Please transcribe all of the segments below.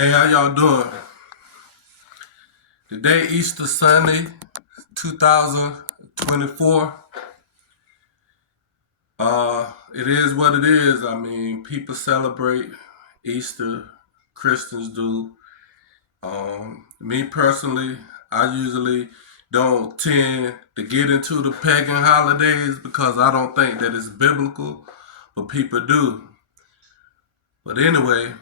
Hey, how y'all doing? Today, Easter Sunday, 2024. It is what it is. I mean, people celebrate Easter. Christians do. Me personally, I usually don't tend to get into the pagan holidays because I don't think that it's biblical, but people do. But anyway,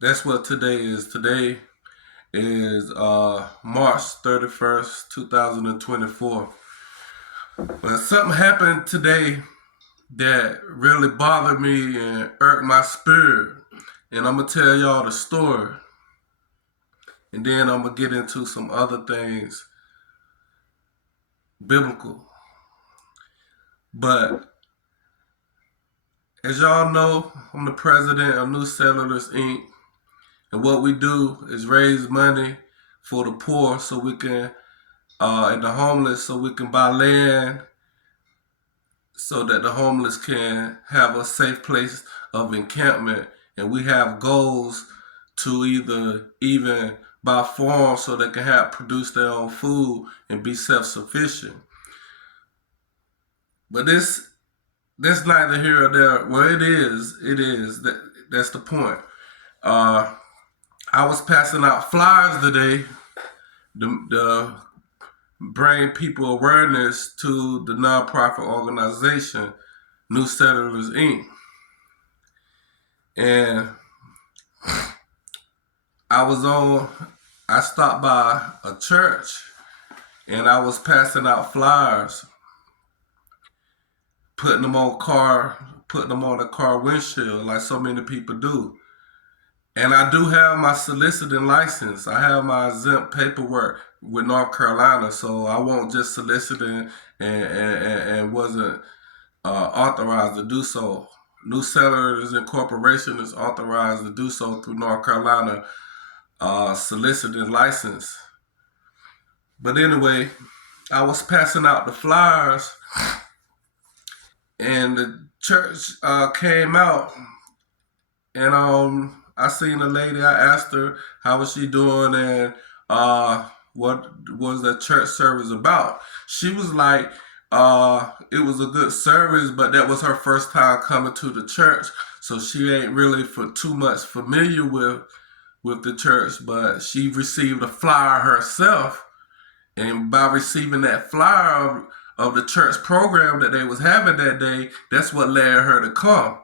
that's what today is. Today is March 31st, 2024. But something happened today that really bothered me and irked my spirit. And I'm going to tell y'all the story. And then I'm going to get into some other things biblical. But as y'all know, I'm the president of New Settlers Inc. And what we do is raise money for the poor so we can, and the homeless, so we can buy land so that the homeless can have a safe place of encampment. And we have goals to either even buy farms so they can have produce their own food and be self-sufficient. But that's neither here or there. Well, it is. That's the point. I was passing out flyers today to bring people awareness to the nonprofit organization New Settlers Inc. And I stopped by a church and I was passing out flyers, putting them on the car windshield like so many people do. And I do have my soliciting license. I have my exempt paperwork with North Carolina, so I won't just solicit and wasn't authorized to do so. New Settlers Incorporation is authorized to do so through North Carolina soliciting license. But anyway, I was passing out the flyers, and the church came out, and I seen a lady. I asked her how was she doing and what was the church service about. She was like, it was a good service, but that was her first time coming to the church, so she ain't really for too much familiar with the church. But she received a flyer herself, and by receiving that flyer of the church program that they was having that day, that's what led her to come.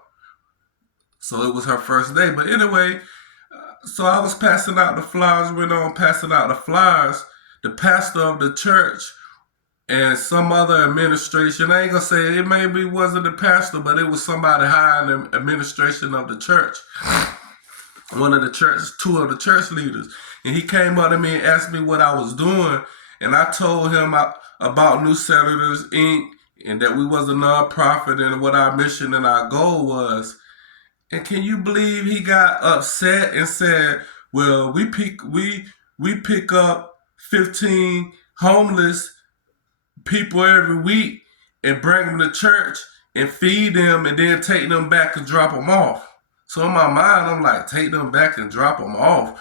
So it was her first day. But anyway, so I was passing out the flyers, went on passing out the flyers. The pastor of the church and some other administration, I ain't gonna say it maybe wasn't the pastor, but it was somebody high in the administration of the church. Two of the church leaders. And he came up to me and asked me what I was doing. And I told him about New Settlers Inc. and that we was a nonprofit and what our mission and our goal was. And can you believe he got upset and said, "Well, we pick up 15 homeless people every week and bring them to church and feed them and then take them back and drop them off." So in my mind, I'm like, take them back and drop them off.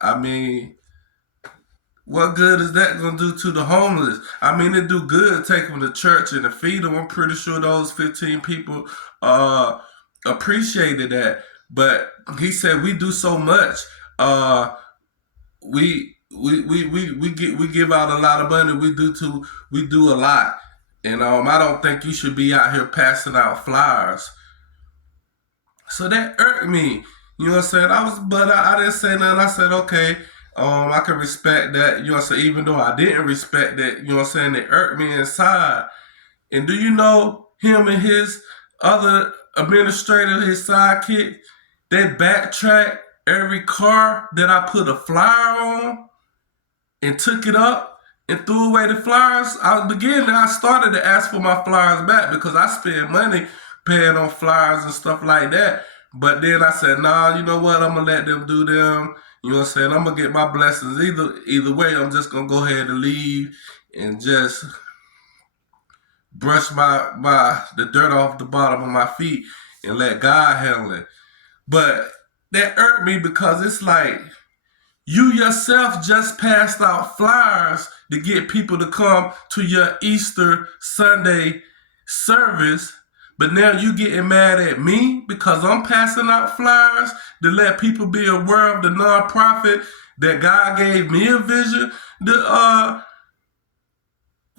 I mean, what good is that going to do to the homeless? I mean, it do good take them to church and to feed them. I'm pretty sure those 15 people appreciated that. But he said we do so much. We give out a lot of money. We do a lot. And I don't think you should be out here passing out flyers. So that irked me. You know what I'm saying? I didn't say nothing. I said, okay, I can respect that. You know what I'm saying? Even though I didn't respect that, you know what I'm saying? It irked me inside. And do you know him and his other administrator, his sidekick, they backtracked every car that I put a flyer on and took it up and threw away the flyers. I started to ask for my flyers back because I spend money paying on flyers and stuff like that. But then I said, nah, you know what? I'm going to let them do them. You know what I'm saying? I'm going to get my blessings. Either way, I'm just going to go ahead and leave and just brush the dirt off the bottom of my feet and let God handle it. But that irked me because it's like you yourself just passed out flyers to get people to come to your Easter Sunday service, but now you getting mad at me because I'm passing out flyers to let people be aware of the nonprofit that God gave me a vision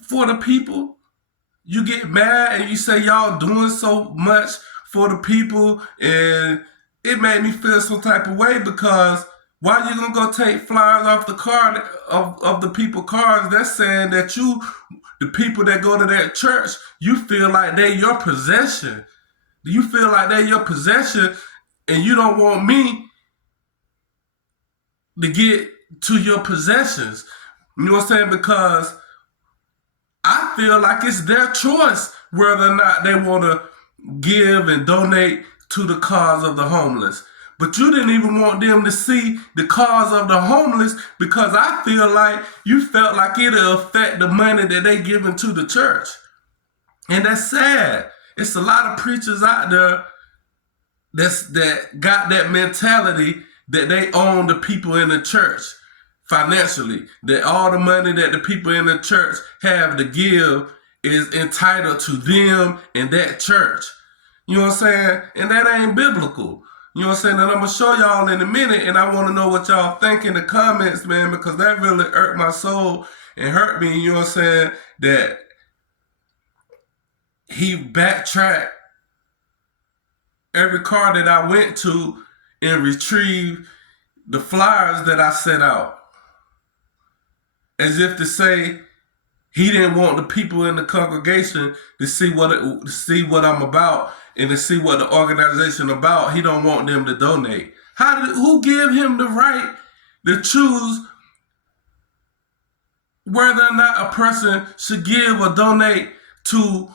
for the people. You get mad and you say y'all doing so much for the people, and it made me feel some type of way because why you gonna go take flyers off the car of the people cars? That's saying that the people that go to that church, you feel like they your possession. You feel like they your possession, and you don't want me to get to your possessions. You know what I'm saying? Because I feel like it's their choice whether or not they want to give and donate to the cause of the homeless. But you didn't even want them to see the cause of the homeless because I feel like you felt like it'll affect the money that they giving to the church. And that's sad. It's a lot of preachers out there that got that mentality that they own the people in the church financially, that all the money that the people in the church have to give is entitled to them and that church. You know what I'm saying? And that ain't biblical. You know what I'm saying? And I'm going to show y'all in a minute, and I want to know what y'all think in the comments, man, because that really hurt my soul and hurt me. You know what I'm saying? That he backtracked every car that I went to and retrieved the flyers that I sent out. As if to say he didn't want the people in the congregation to see what I'm about and to see what the organization about. He don't want them to donate. Who give him the right to choose whether or not a person should give or donate to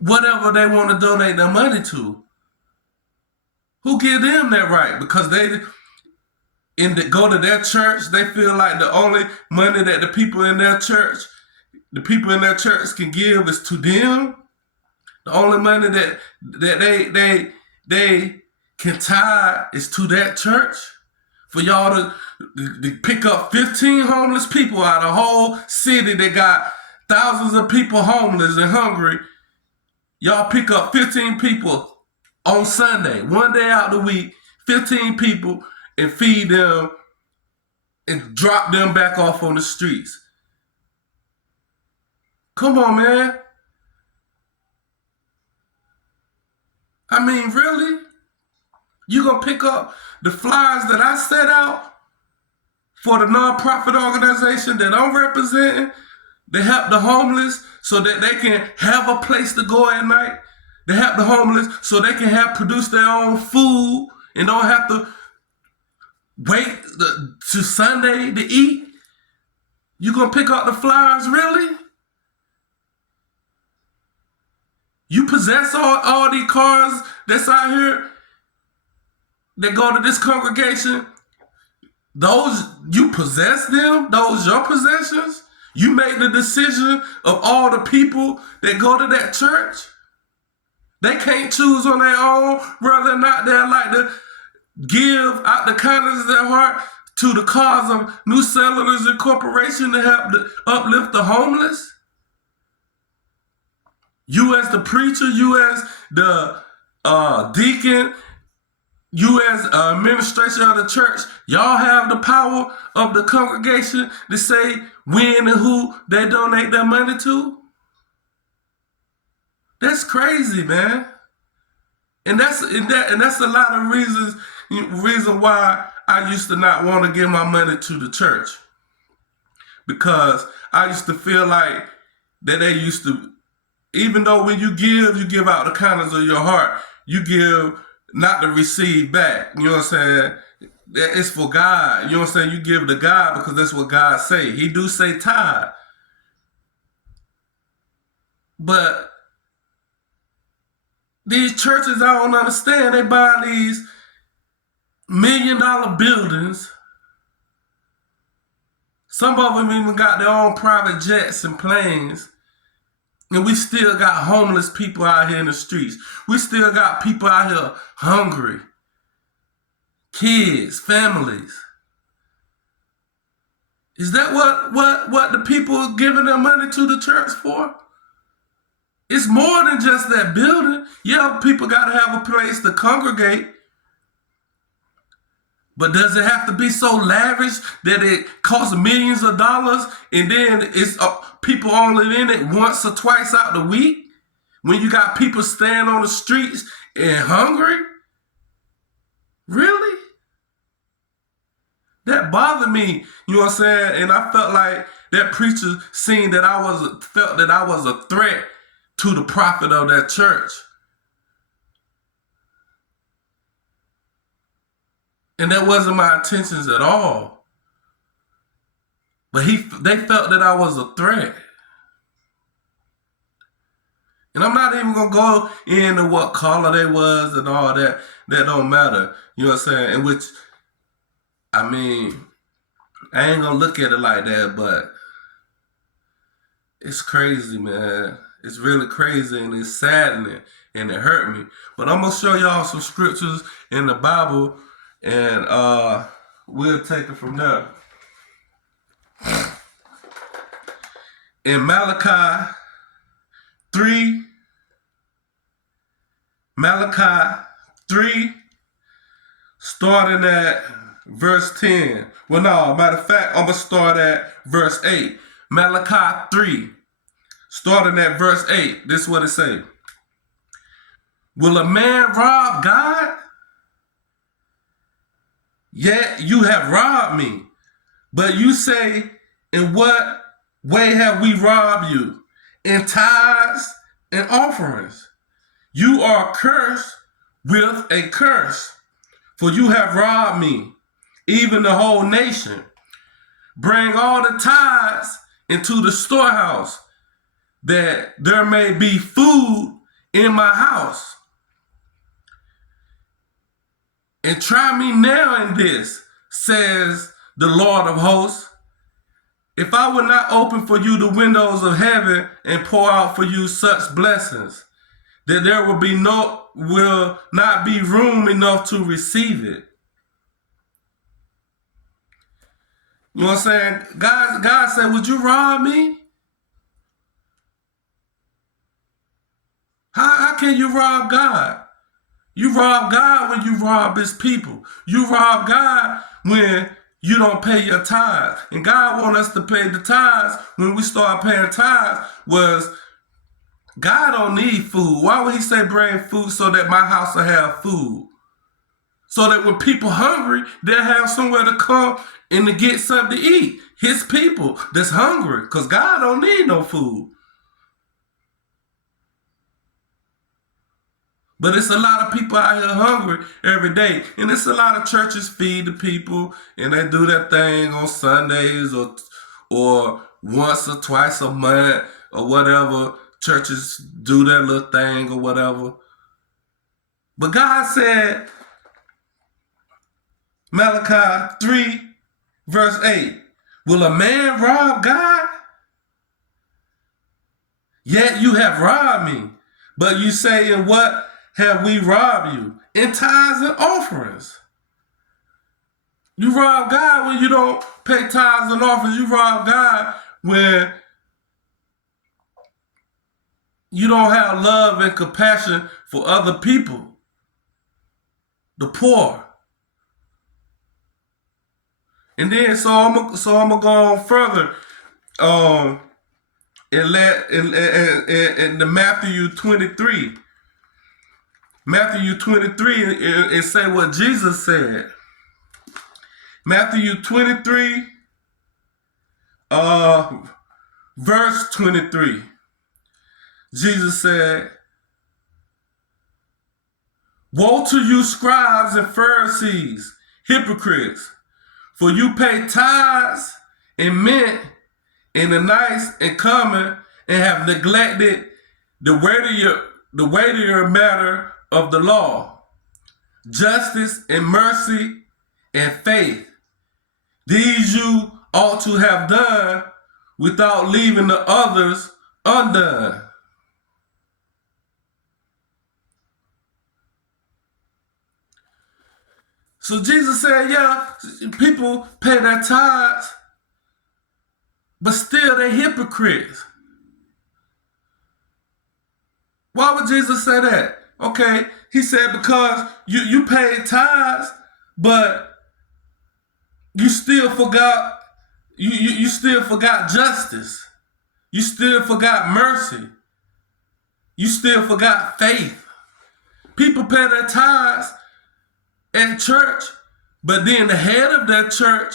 whatever they want to donate their money to? Who give them that right? Because they go to their church, they feel like the only money that the people in their church can give is to them. The only money that they can tie is to that church. For y'all to pick up 15 homeless people out of a whole city that got thousands of people homeless and hungry. Y'all pick up 15 people on Sunday, one day out the week, 15 people, and feed them and drop them back off on the streets. Come on, man. I mean, really? You gonna pick up the flyers that I set out for the nonprofit organization that I'm representing to help the homeless so that they can have a place to go at night? To help the homeless so they can produce their own food and don't have to wait to Sunday to eat? You gonna pick up the flyers, really? You possess all these cars that's out here that go to this congregation? Those, you possess them? Those your possessions? You make the decision of all the people that go to that church? They can't choose on their own whether or not they'd like to give out the kindness of their heart to the cause of New Settlers Incorporation to help uplift the homeless? You as the preacher, you as the deacon, you as administration of the church, y'all have the power of the congregation to say when and who they donate their money to? That's crazy, man. And that's a lot of reason why I used to not want to give my money to the church. Because I used to feel like that they used to, even though when you give out the kindness of your heart, you give not to receive back. You know what I'm saying? It's for God. You know what I'm saying? You give to God because that's what God say. He do say tithe. But these churches, I don't understand. They buy these $1 million buildings. Some of them even got their own private jets and planes. And we still got homeless people out here in the streets. We still got people out here hungry. kids, families. Is that what the people are giving their money to the church for? It's more than just that building. Yeah, people got to have a place to congregate. But does it have to be so lavish that it costs millions of dollars and then it's people only in it once or twice out the week? When you got people staying on the streets and hungry? Really? That bothered me, you know what I'm saying? And I felt like that preacher seen that felt that I was a threat to the prophet of that church. And that wasn't my intentions at all. But they felt that I was a threat. And I'm not even going to go into what color they was and all that. That don't matter. You know what I'm saying? In which, I mean, I ain't going to look at it like that, but it's crazy, man. It's really crazy and it's saddening and it hurt me. But I'm going to show y'all some scriptures in the Bible and we'll take it from there. In Malachi 3, starting at verse 10. Well, no, matter of fact, I'm going to start at verse 8. Malachi 3, starting at verse 8. This is what it says. Will a man rob God? Yet you have robbed me. But you say, in what way have we robbed you? In tithes and offerings. You are cursed with a curse, for you have robbed me, even the whole nation. Bring all the tithes into the storehouse, that there may be food in my house. And try me now in this, says the Lord of hosts. If I will not open for you the windows of heaven and pour out for you such blessings, that there will not be room enough to receive it. You know what I'm saying? God said, would you rob me? How can you rob God? You rob God when you rob his people. You rob God when you don't pay your tithes. And God wants us to pay the tithes. When we start paying tithes was God don't need food. Why would he say bring food so that my house will have food? So that when people hungry, they'll have somewhere to come and to get something to eat. His people that's hungry, because God don't need no food. But it's a lot of people out here hungry every day. And it's a lot of churches feed the people and they do that thing on Sundays or once or twice a month or whatever. Churches do their little thing or whatever. But God said, Malachi 3, verse 8, will a man rob God? Yet you have robbed me. But you say, in what have we robbed you? In tithes and offerings. You rob God when you don't pay tithes and offerings. You rob God when you don't have love and compassion for other people, the poor. And then, so I'm gonna go on further. In the Matthew 23. Matthew 23, and say what Jesus said. Matthew 23, verse 23. Jesus said, woe to you, scribes and Pharisees, hypocrites, for you pay tithes and mint and the nice and common, and have neglected the weightier matter of the law, justice and mercy and faith. These you ought to have done without leaving the others undone. So Jesus said, yeah, people pay their tithes, but still they hypocrites. Why would Jesus say that? Okay, he said because you paid tithes, but you still forgot you still forgot justice. You still forgot mercy. You still forgot faith. People pay their tithes at church, but then the head of that church,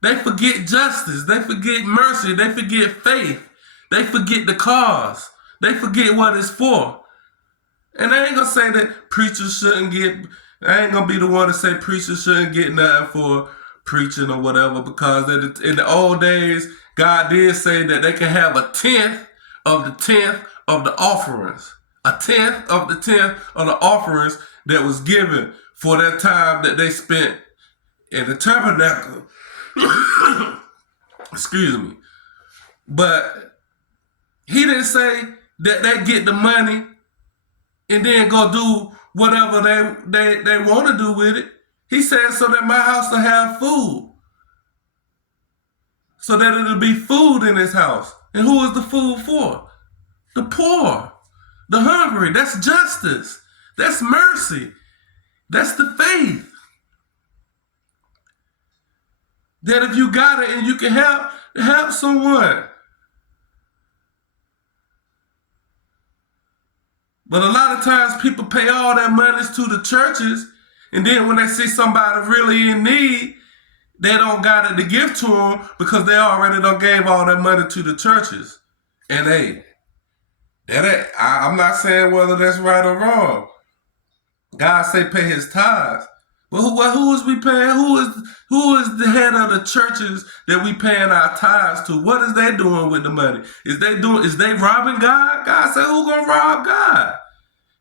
they forget justice. They forget mercy. They forget faith. They forget the cause. They forget what it's for. And I ain't gonna say that preachers shouldn't get, I ain't gonna be the one to say preachers shouldn't get nothing for preaching or whatever, because in the old days, God did say that they can have a tenth of the offerings. A tenth of the offerings that was given for that time that they spent in the tabernacle. Excuse me. But he didn't say that they get the money and then go do whatever they want to do with it. He said so that my house will have food. So that it'll be food in his house. And who is the food for? The poor, the hungry. That's justice. That's mercy. That's the faith. That if you got it and you can help someone. But a lot of times people pay all their monies to the churches, and then when they see somebody really in need, they don't got it to give to them because they already done gave all their money to the churches. And I'm not saying whether that's right or wrong. God say pay his tithes. But who is we paying? Who is the head of the churches that we paying our tithes to? What is they doing with the money? Is they robbing God? God said, who gonna rob God?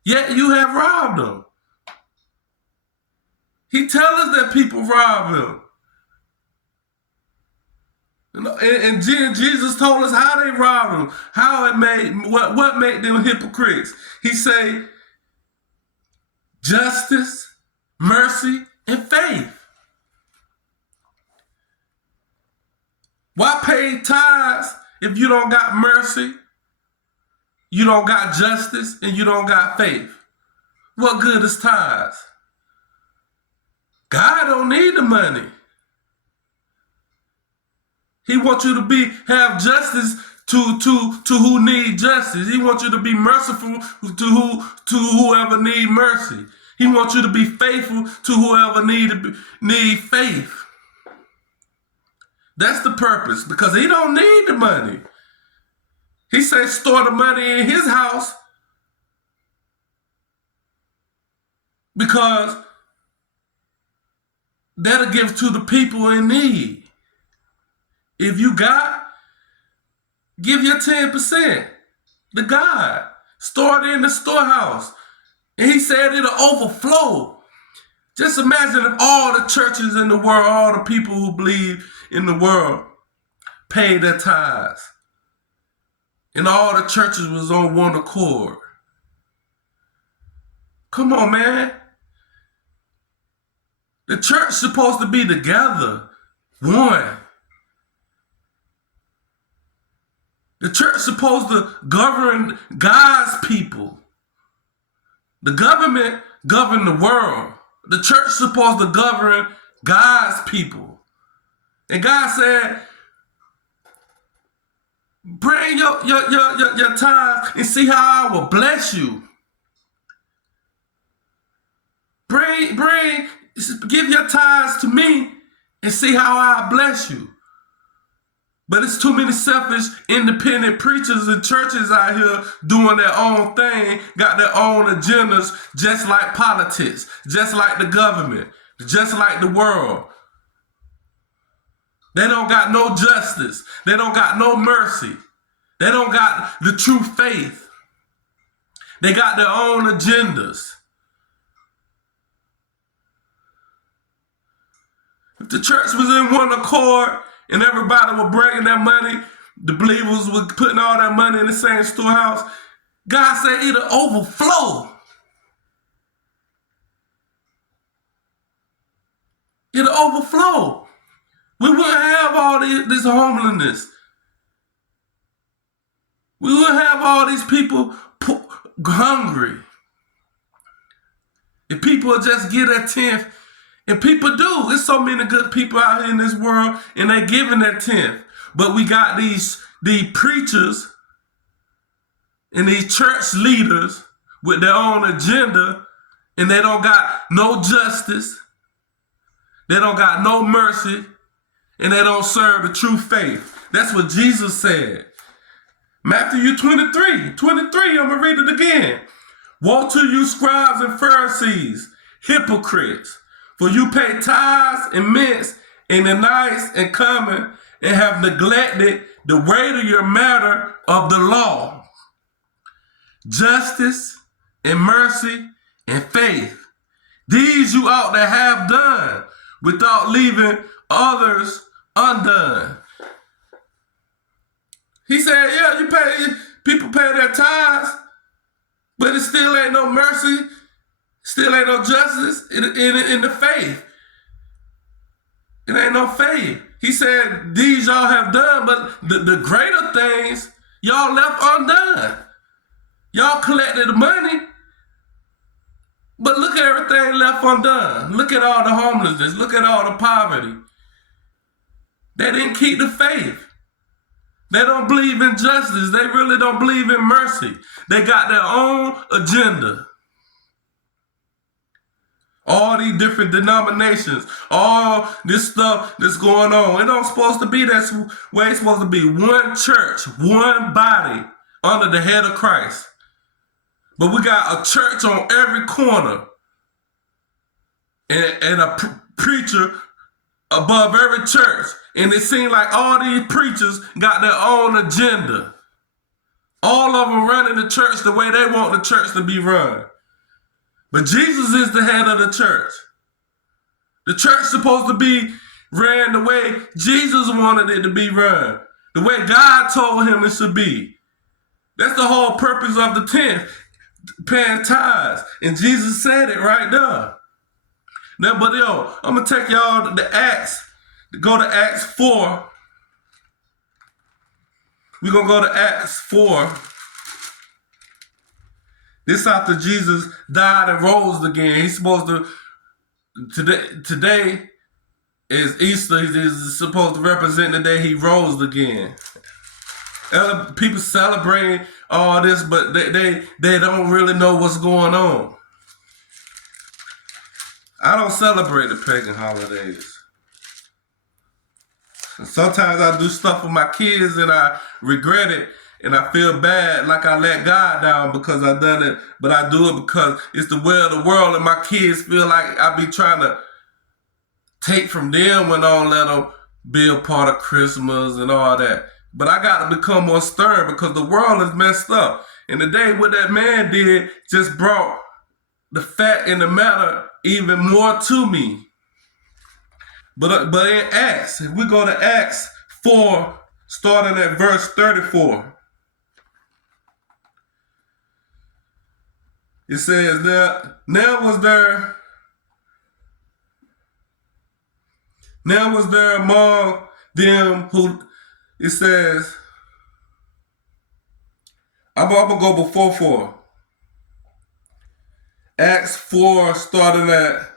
Yet you have robbed him. He tells us that people rob him. And Jesus told us how they robbed him, how it made what made them hypocrites. He say justice, mercy, and faith. Why pay tithes if you don't got mercy, you don't got justice, and you don't got faith? What good is tithes? God don't need the money. He wants you to have justice to who need justice. He wants you to be merciful to whoever need mercy. He wants you to be faithful to whoever need faith. That's the purpose, because he don't need the money. He says store the money in his house because that'll give to the people in need. If you got, give your 10% to God. Store it in the storehouse. And he said it'll overflow. Just imagine if all the churches in the world, all the people who believe in the world, paid their tithes. And all the churches was on one accord. Come on, man. The church is supposed to be together, one. The church is supposed to govern God's people. The government govern the world. The church is supposed to govern God's people. And God said, bring your tithes and see how I will bless you. Give your tithes to me and see how I bless you. But it's too many selfish, independent preachers and churches out here doing their own thing, got their own agendas, just like politics, just like the government, just like the world. They don't got no justice. They don't got no mercy. They don't got the true faith. They got their own agendas. If the church was in one accord, and everybody was bringing their money, the believers were putting all their money in the same storehouse, God said it'll overflow. overflow. We wouldn't have all this homelessness. We wouldn't have all these people hungry. If people would just get that 10th, and people do. There's so many good people out here in this world, and they giving that 10th. But we got these preachers and these church leaders with their own agenda, and they don't got no justice. They don't got no mercy, and they don't serve the true faith. That's what Jesus said. Matthew 23, I'm going to read it again. Woe to you, scribes and Pharisees, hypocrites, for you pay tithes and mints and the nice and common, and have neglected the weightier matter of the law, justice and mercy and faith. These you ought to have done without leaving others undone. He said, yeah, people pay their tithes, but it still ain't no mercy, still ain't no justice in the faith. It ain't no faith. He said, these y'all have done, but the greater things y'all left undone. Y'all collected the money, but look at everything left undone. Look at all the homelessness. Look at all the poverty. They didn't keep the faith. They don't believe in justice. They really don't believe in mercy. They got their own agenda. All these different denominations, all this stuff that's going on. It don't supposed to be that way. It's supposed to be one church, one body under the head of Christ. But we got a church on every corner and a preacher above every church. And it seems like all these preachers got their own agenda. All of them running the church the way they want the church to be run. But Jesus is the head of the church. The church supposed to be ran the way Jesus wanted it to be run. The way God told him it should be. That's the whole purpose of the 10th, paying tithes. And Jesus said it right there. Now, but I'm going to take y'all to Acts. Go to Acts 4. We're going to go to Acts 4. This after Jesus died and rose again. He's supposed to, today is Easter. He's supposed to represent the day he rose again. People celebrating all this, but they don't really know what's going on. I don't celebrate the pagan holidays. Sometimes I do stuff with my kids and I regret it and I feel bad like I let God down because I done it, but I do it because it's the way of the world and my kids feel like I be trying to take from them when I don't let them be a part of Christmas and all that. But I got to become more stern because the world is messed up. And the day what that man did just brought the fact and the matter even more to me. But in Acts, if we go to Acts 4, starting at verse 34, it says, now was there among them who, it says, I'm going to go before 4. Acts 4, starting at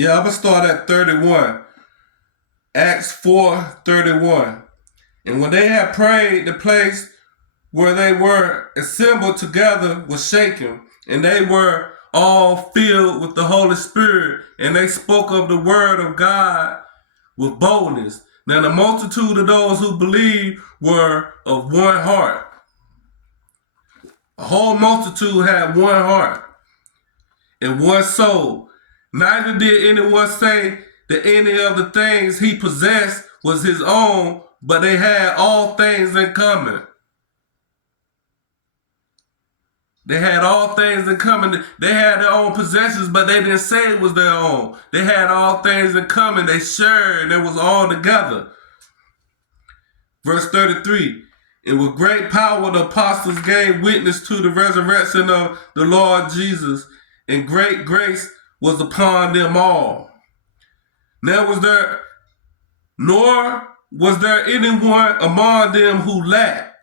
I'm going to start at 31. Acts 4:31. And when they had prayed, the place where they were assembled together was shaken, and they were all filled with the Holy Spirit, and they spoke of the word of God with boldness. Now the multitude of those who believed were of one heart A whole multitude had one heart and one soul. Neither did anyone say that any of the things he possessed was his own, but they had all things in common. They had all things in common. They had their own possessions, but they didn't say it was their own. They had all things in common. They shared. It was all together. Verse 33. And with great power the apostles gave witness to the resurrection of the Lord Jesus, and great grace was upon them all. Nor was there anyone among them who lacked,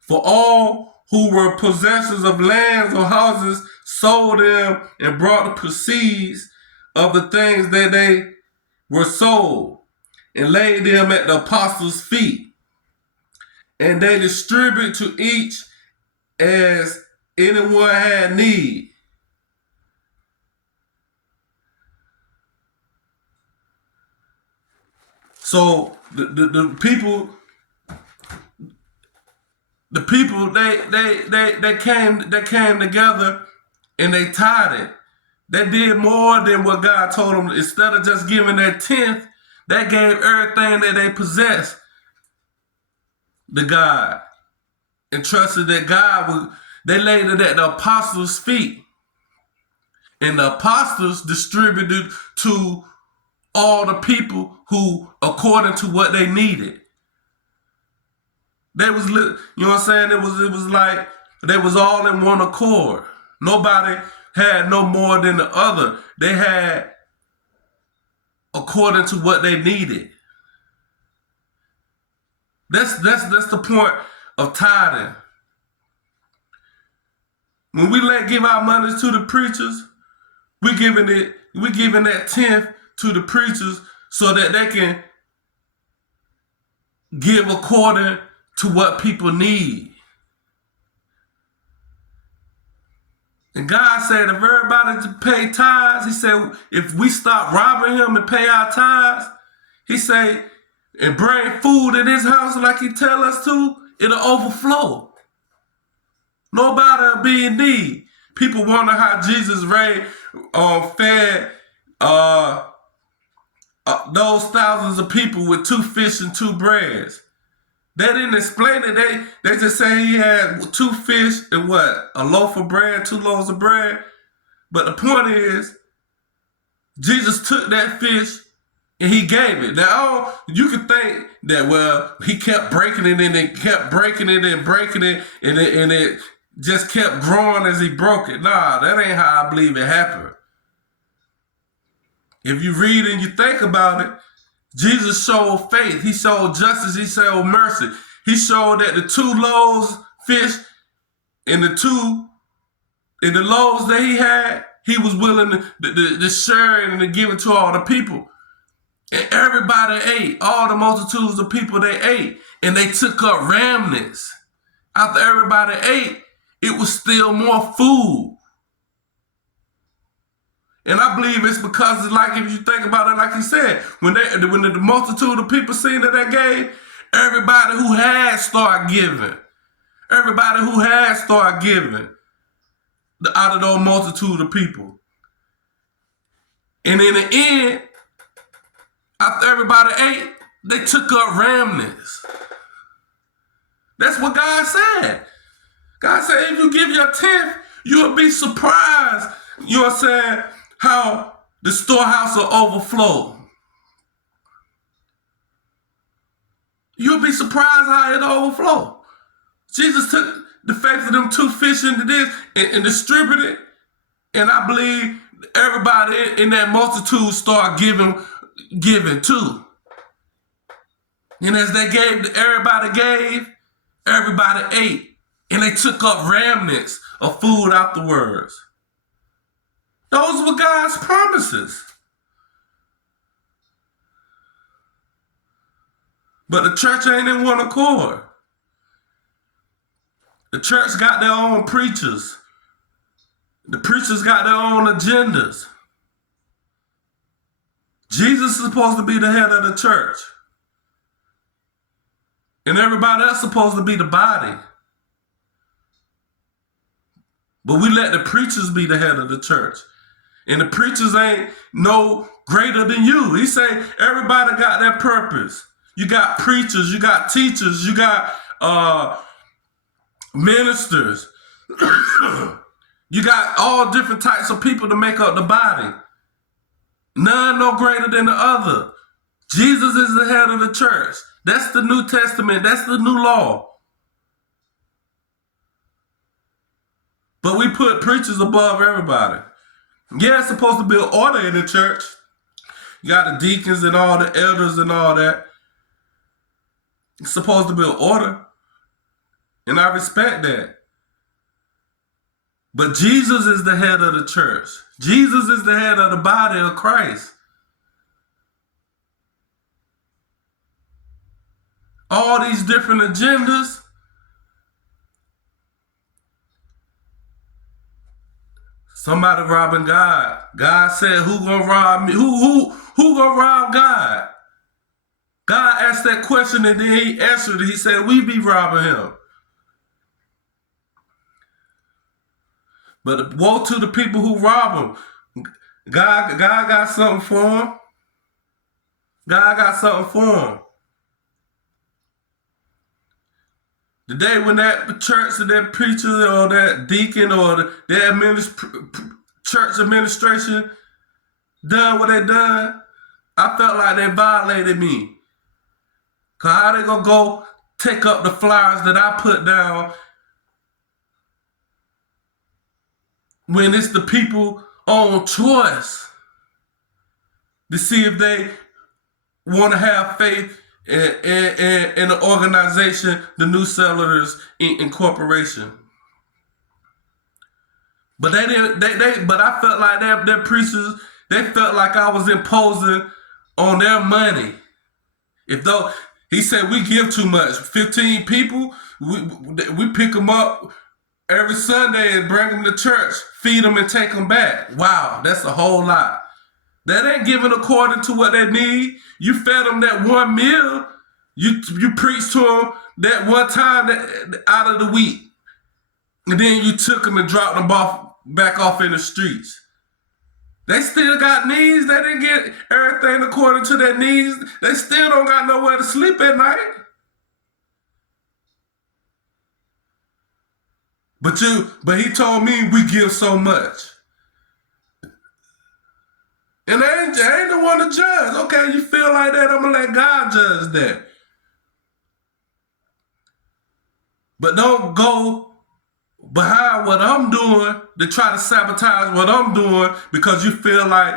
for all who were possessors of lands or houses sold them and brought the proceeds of the things that they were sold and laid them at the apostles' feet. And they distributed to each as anyone had need. So the people they came together and they tithed. They did more than what God told them. Instead of just giving that tenth, they gave everything that they possessed to God and trusted that God would. They laid it at the apostles' feet, and the apostles distributed to all the people who, according to what they needed. They was, you know what I'm saying? It was like they was all in one accord. Nobody had no more than the other. They had according to what they needed. That's the point of tithing. When we give our money to the preachers, we giving that tenth to the preachers so that they can give according to what people need. And God said if everybody to pay tithes, he said if we stop robbing him and pay our tithes, he said, and bring food in his house like he tell us to, it'll overflow. Nobody will be in need. People wonder how Jesus fed those thousands of people with 2 fish and 2 breads. They didn't explain it. They just say he had 2 fish and what? A loaf of bread, 2 loaves of bread. But the point is, Jesus took that fish and he gave it. Now, you could think that, well, he kept breaking it and it kept breaking it and breaking it and it just kept growing as he broke it. Nah, that ain't how I believe it happened. If you read and you think about it, Jesus showed faith. He showed justice. He showed mercy. He showed that the 2 loaves fish and the loaves that he had, he was willing to share it and to give it to all the people. And everybody ate. All the multitudes of people, they ate. And they took up remnants. After everybody ate, it was still more food. And I believe it's because, like, if you think about it, like he said, when the multitude of people seen that they gave, everybody who had started giving. Everybody who had started giving out of those multitude of people. And in the end, after everybody ate, they took up remnants. That's what God said. God said, if you give your tenth, you'll be surprised, you know what I'm saying, how the storehouse will overflow. You'll be surprised how it overflow. Jesus took the faith of them 2 fish into this and distributed it. And I believe everybody in that multitude started giving too. And as they gave, everybody ate. And they took up remnants of food afterwards. Those were God's promises. But the church ain't in one accord. The church got their own preachers. The preachers got their own agendas. Jesus is supposed to be the head of the church. And everybody else is supposed to be the body. But we let the preachers be the head of the church. And the preachers ain't no greater than you. He say everybody got their purpose. You got preachers, you got teachers, you got ministers. You got all different types of people to make up the body. None no greater than the other. Jesus is the head of the church. That's the New Testament. That's the new law. But we put preachers above everybody. Yeah, it's supposed to be an order in the church. You got the deacons and all the elders and all that. It's supposed to be an order. And I respect that. But Jesus is the head of the church. Jesus is the head of the body of Christ. All these different agendas. Somebody robbing God. God said, who gonna rob me? Who gonna rob God? God asked that question and then he answered it. He said, we be robbing him. But woe to the people who rob him. God got something for him. God got something for him. The day when that church or that preacher or that deacon or that church administration done what they done, I felt like they violated me. Cause how they gonna go take up the flyers that I put down when it's the people own choice to see if they want to have faith in the organization, the New Settlers Incorporation. But they didn't. But I felt like their preachers. They felt like I was imposing on their money. If though he said we give too much, 15 people, we pick them up every Sunday and bring them to church, feed them and take them back. Wow, that's a whole lot. That ain't giving according to what they need. You fed them that one meal. You preached to them that one time out of the week. And then you took them and dropped them back off in the streets. They still got needs. They didn't get everything according to their needs. They still don't got nowhere to sleep at night. But he told me we give so much. And I ain't the one to judge. Okay, you feel like that, I'm going to let God judge that. But don't go behind what I'm doing to try to sabotage what I'm doing because you feel like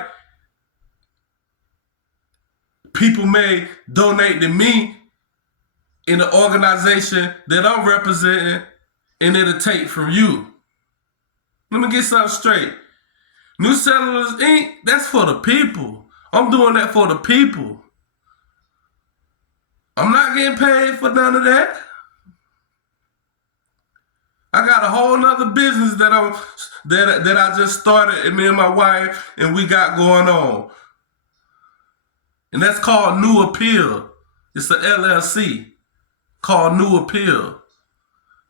people may donate to me in the organization that I'm representing and it'll take from you. Let me get something straight. New Settlers Inc., that's for the people. I'm doing that for the people. I'm not getting paid for none of that. I got a whole nother business that I just started, and me and my wife, and we got going on. And that's called New Appeal. It's an LLC called New Appeal.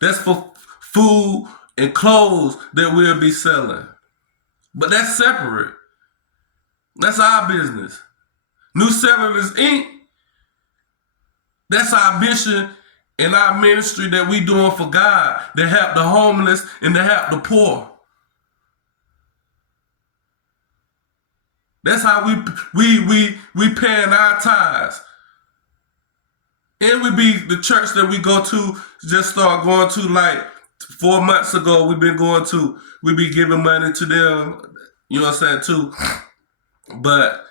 That's for food and clothes that we'll be selling. But that's separate. That's our business. New Settlers Inc., that's our mission and our ministry that we doing for God, to help the homeless and to help the poor. That's how we paying our tithes. And we be the church that we go to, just start going to like 4 months ago, we be giving money to them, you know what I'm saying, too. But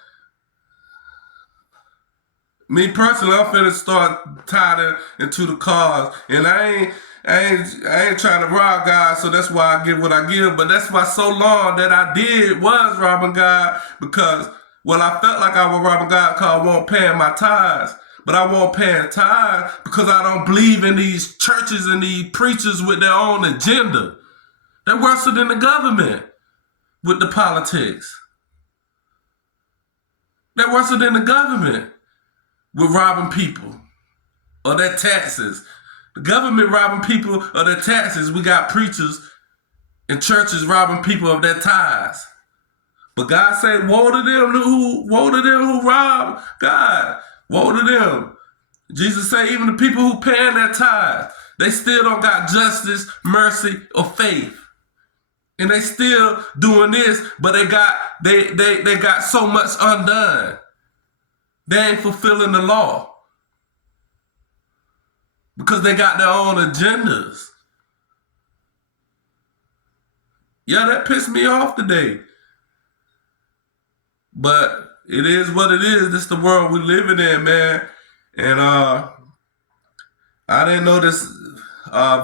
me personally, I'm finna start tithing into the cause. And I ain't trying to rob God, so that's why I give what I give. But that's why so long that I was robbing God, because, well, I felt like I was robbing God because I won't pay my tithes. But I won't pay tithes because I don't believe in these churches and these preachers with their own agenda. They're worse than the government with the politics. They're worse than the government with robbing people or their taxes. The government robbing people of their taxes. We got preachers And churches robbing people of their tithes. But God said, woe to them who rob God. Woe to them. Jesus said, even the people who paying their tithes, they still don't got justice, mercy, or faith. And they still doing this, but they got so much undone. They ain't fulfilling the law. Because they got their own agendas. Yeah, that pissed me off today. But it is what it is. This is the world we living in, man. And I didn't know this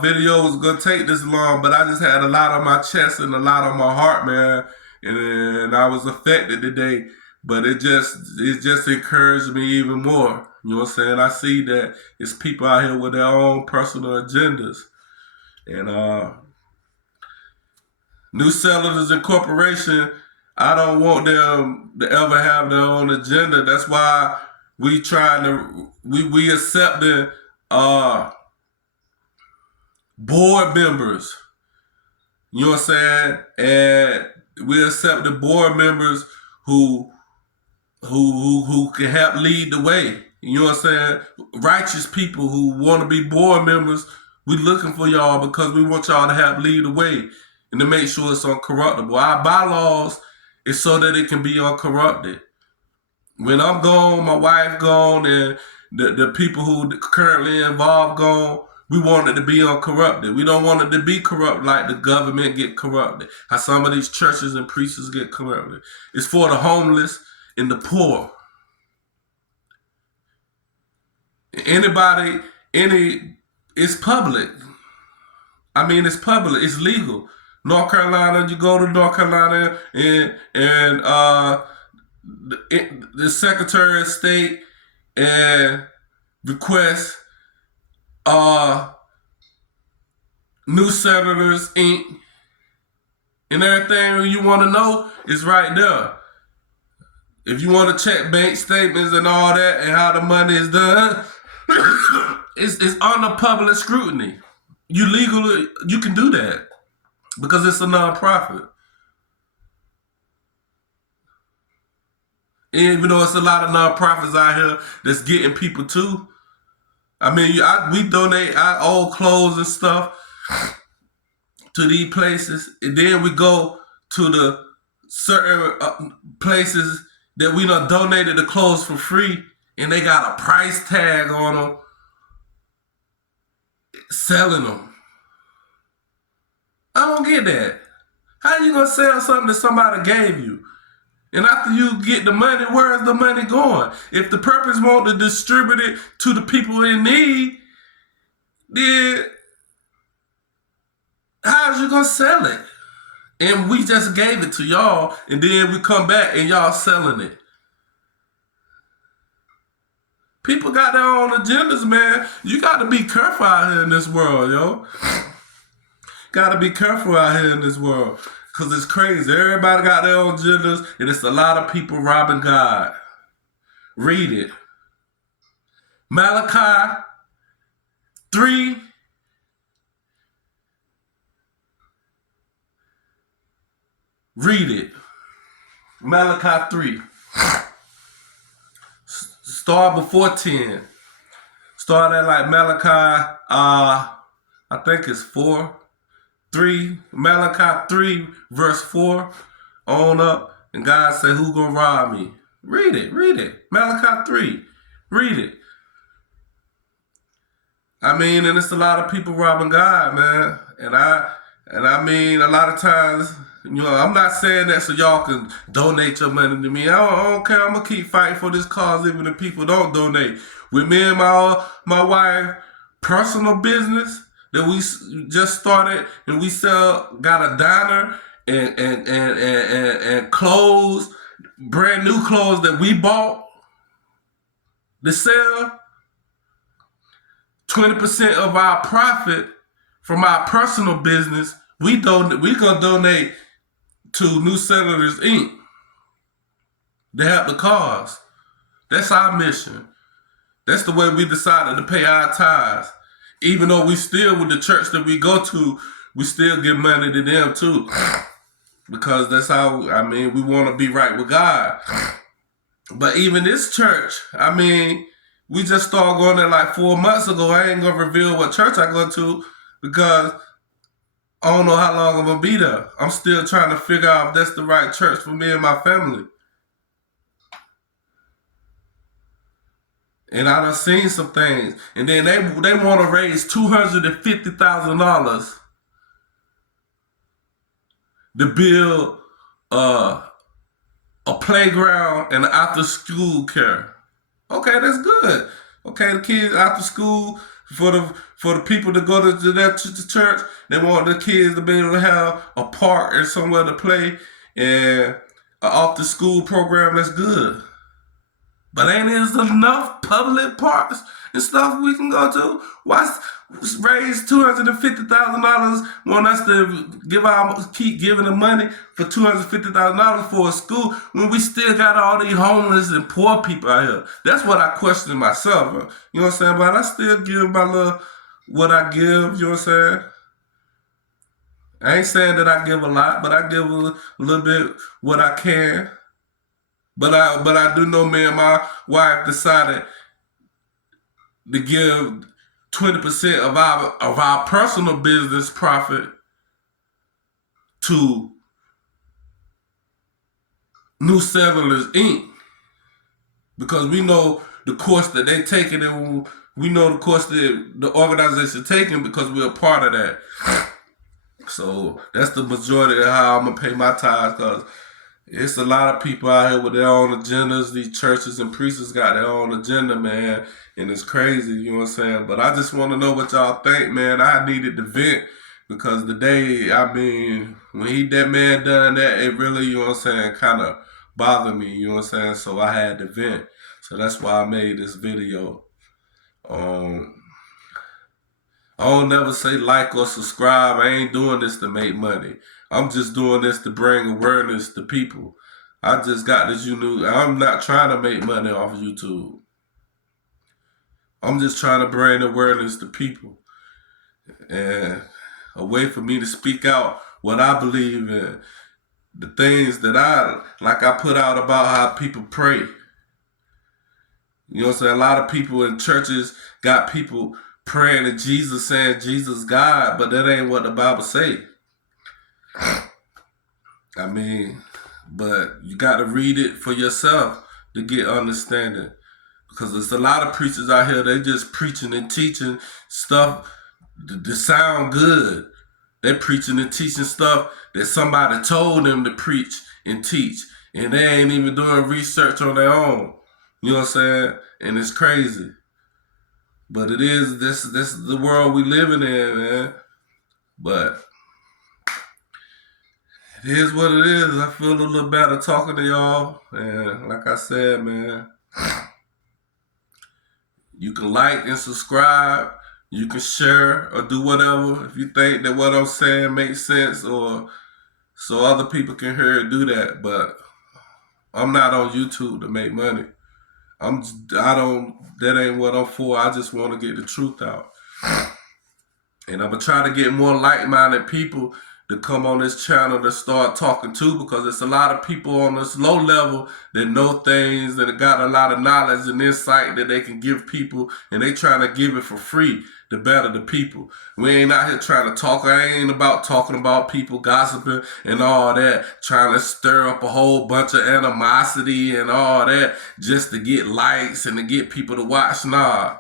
video was gonna take this long, but I just had a lot on my chest and a lot on my heart, man. And I was affected today. But it just encouraged me even more. You know what I'm saying? I see that it's people out here with their own personal agendas. And New Settlers Incorporation, I don't want them to ever have their own agenda. That's why we accepting board members. You know what I'm saying? And we accept the board members who can help lead the way. You know what I'm saying? Righteous people who want to be board members, we looking for y'all because we want y'all to help lead the way and to make sure it's uncorruptible. Our bylaws is so that it can be uncorrupted. When I'm gone, my wife gone, and the people who currently involved gone, we want it to be uncorrupted. We don't want it to be corrupt like the government get corrupted. How some of these churches and priests get corrupted. It's for the homeless and the poor. It's public. I mean, it's public. It's legal. North Carolina, you go to North Carolina and the Secretary of State and request New Settlers Inc. and everything you want to know is right there. If you want to check bank statements and all that and how the money is done, it's under public scrutiny. You can do that because it's a nonprofit. Even though it's a lot of nonprofits out here that's getting people too. I mean, we donate our old clothes and stuff to these places, and then we go to the certain places that we done donated the clothes for free, and they got a price tag on them, selling them. I don't get that. How you gonna sell something that somebody gave you? And after you get the money, where's the money going? If the purpose want to distribute it to the people in need, then how's you gonna sell it? And we just gave it to y'all, and then we come back and y'all selling it. People got their own agendas, man. You got to be careful out here in this world, yo. Got to be careful out here in this world. Because it's crazy. Everybody got their own agendas, and it's a lot of people robbing God. Read it. Malachi 3. Read it. Malachi 3. Start before 10. Start at like Malachi, I think it's 4. 3, Malachi 3, verse 4, on up, and God said, who gonna rob me? Read it. Malachi 3, read it. I mean, and it's a lot of people robbing God, man. And I mean, a lot of times, you know, I'm not saying that so y'all can donate your money to me. I don't care. I'm gonna keep fighting for this cause even if people don't donate. With me and my wife, personal business that we just started, and we got a diner and clothes, brand new clothes that we bought to sell. 20% of our profit from our personal we gonna donate to New Settlers Inc. to help the cause. That's our mission. That's the way we decided to pay our tithes. Even though we still with the church that we go to, we still give money to them too. Because that's how, I mean, we want to be right with God. But even this church, I mean, we just started going there like 4 months ago. I ain't going to reveal what church I go to because I don't know how long I'm going to be there. I'm still trying to figure out if that's the right church for me and my family. And I done seen some things. And then they want to raise $250,000 to build a playground and after school care. Okay, that's good. Okay, the kids after school for the people to go to the church, they want the kids to be able to have a park or somewhere to play and an after school program. That's good. But ain't there enough public parks and stuff we can go to? Why raise $250,000? Want us to keep giving the money for $250,000 for a school when we still got all these homeless and poor people out here? That's what I question myself. You know what I'm saying? But I still give my little what I give. You know what I'm saying? I ain't saying that I give a lot, but I give a little bit what I can. But I do know me and my wife decided to give 20% of our personal business profit to New Settlers Inc. Because we know the course that they taking and we know the course that the organization taking because we're a part of that. So that's the majority of how I'm gonna pay my tithes because it's a lot of people out here with their own agendas. These churches and priests got their own agenda, man. And it's crazy, you know what I'm saying? But I just want to know what y'all think, man. I needed to vent because the day, I mean, when that man done that, it really, you know what I'm saying, kind of bothered me, you know what I'm saying? So I had to vent. So that's why I made this video. I don't never say like or subscribe. I ain't doing this to make money. I'm just doing this to bring awareness to people. I just got this I'm not trying to make money off of YouTube. I'm just trying to bring awareness to people. And a way for me to speak out what I believe in. The things that I put out about how people pray. You know what I'm saying? A lot of people in churches got people praying to Jesus, saying Jesus God, but that ain't what the Bible say. I mean, but you got to read it for yourself to get understanding. Because there's a lot of preachers out here, they just preaching and teaching stuff to sound good. They're preaching and teaching stuff that somebody told them to preach and teach. And they ain't even doing research on their own. You know what I'm saying? And it's crazy. But it is, this is the world we living in, man. But it is what it is. I feel a little better talking to y'all. And like I said, man, you can like and subscribe. You can share or do whatever. If you think that what I'm saying makes sense or so other people can hear it, do that. But I'm not on YouTube to make money. That ain't what I'm for. I just want to get the truth out. And I'm going to try to get more like-minded people to come on this channel to start talking to, because it's a lot of people on this low level that know things and got a lot of knowledge and insight that they can give people, and they trying to give it for free to better the people. We ain't out here trying to talk. I ain't about talking about people gossiping and all that, trying to stir up a whole bunch of animosity and all that just to get likes and to get people to watch. Nah.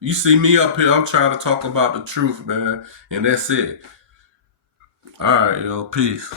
You see me up here, I'm trying to talk about the truth, man. And that's it. All right, yo. Peace.